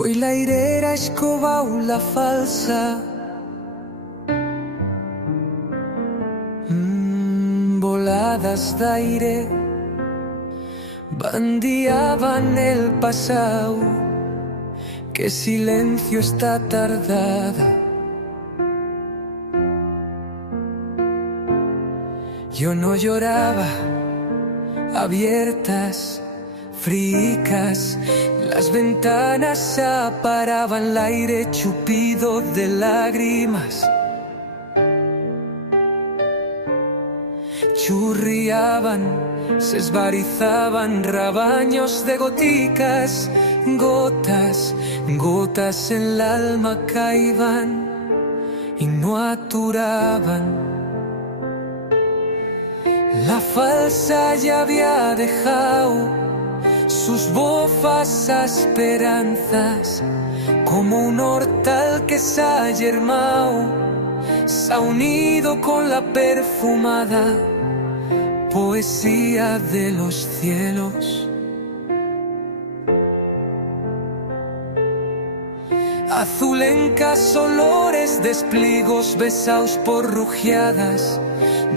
Hoy la irera escobau la falsa. Voladas d'aire bandiaban el pasado. Qué silencio esta tardada. Yo no lloraba, abiertas, fricas, las ventanas aparaban el aire chupido de lágrimas. Churriaban, se esbarizaban rabaños de goticas, gotas, gotas en el alma caíban y no aturaban. La falsa ya había dejado sus bofas a esperanzas, como un hortal que se ha yermao, se ha unido con la perfumada poesía de los cielos. Azulencas olores de espligos besaos por rugiadas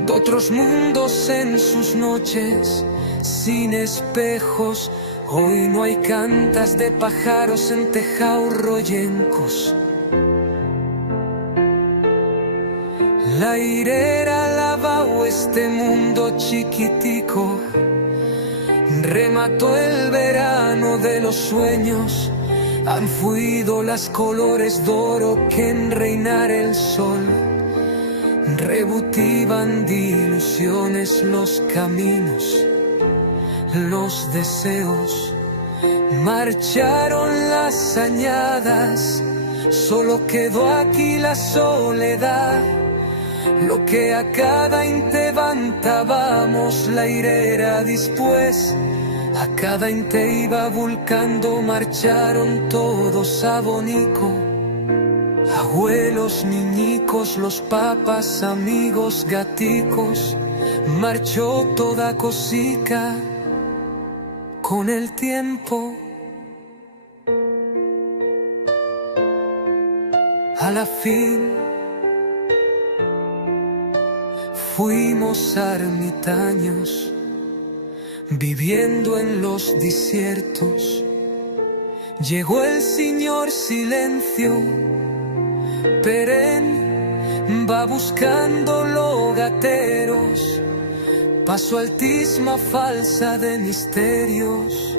de otros mundos en sus noches sin espejos. Hoy no hay cantas de pájaros en tejaos royencos. La irera lavao este mundo chiquitico, remató el verano de los sueños. Han fluido las colores d'oro que en reinar el sol rebutivan de ilusiones los caminos, los deseos. Marcharon las añadas, solo quedó aquí la soledad. Lo que a cada inte levantábamos la irera después, a cada inte iba volcando. Marcharon todos a Bonico, abuelos, niñicos, los papas, amigos, gaticos. Marchó toda cosica con el tiempo. A la fin fuimos ermitaños, viviendo en los desiertos. Llegó el Señor silencio, perenne, va buscando logateros, paso altisma falsa de misterios.